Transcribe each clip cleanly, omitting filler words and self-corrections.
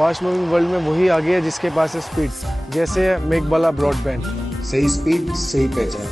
Fast moving world में वही आगे है जिसके पास है स्पीड, जैसे मेघबाला ब्रॉडबैंड। सही स्पीड सही पहचान।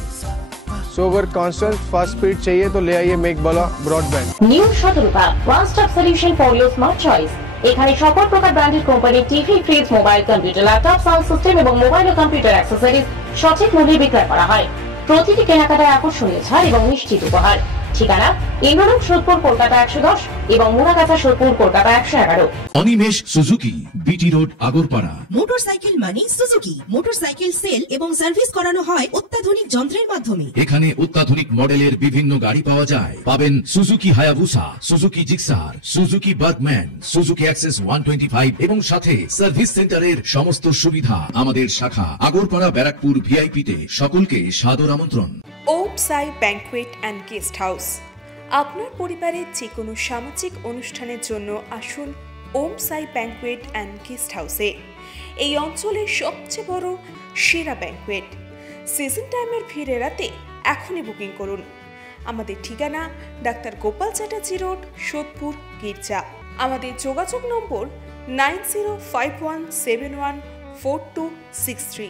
सो अगर कांस्टेंट फास्ट स्पीड चाहिए तो ले आइए Meghbala broadband. New Shatarupa one stop solution for your smart choice. এখানে সকল প্রকার branded company TV, fridge, mobile, computer, laptop, sound system এবং মোবাইল ও কম্পিউটার অ্যাক্সেসরিজ সঠিক মূল্যে বিক্রয় করা হয়। প্রতিটি কেনাকাটায় আকর্ষণীয় ছাড় এবং নিশ্চিত উপহার। ঠিকানা ইন্দ্রনগর, সোদপুর, কলকাতা 110 এবং Muragachha, Sodepur, Kolkata 111। Animesh Suzuki, BT road, Agarpara. Motorcycle মানে সুজুকি। মোটরসাইকেল সেল এবং সার্ভিস করানো হয় অত্যাধুনিক যন্ত্রের মাধ্যমে। এখানে অত্যাধুনিক মডেলের বিভিন্ন গাড়ি পাওয়া যায়। পাবেন Suzuki Hayabusa, Suzuki Gixxer, Suzuki Bergman, Suzuki access 125 এবং সাথে সার্ভিস সেন্টারের সমস্ত সুবিধা। আমাদের শাখা আগরপাড়া, ব্যারাকপুর ভিআইপি তে। সকলকে সাদর আমন্ত্রণ। ওম সাই ব্যাংকুয়েট অ্যান্ড গেস্ট হাউস। আপনার পরিবারের যে কোনো সামাজিক অনুষ্ঠানের জন্য আসুন ওম সাই ব্যাংকুয়েট অ্যান্ড গেস্ট হাউসে। এই অঞ্চলের সবচেয়ে বড় সেরা ব্যাংকুয়েট। সিজন টাইমের ভিড় এড়াতে এখনই বুকিং করুন। আমাদের ঠিকানা ডাক্তার গোপাল চ্যাটার্জি রোড, সোদপুর, গির্জা। আমাদের যোগাযোগ নম্বর 9051714263।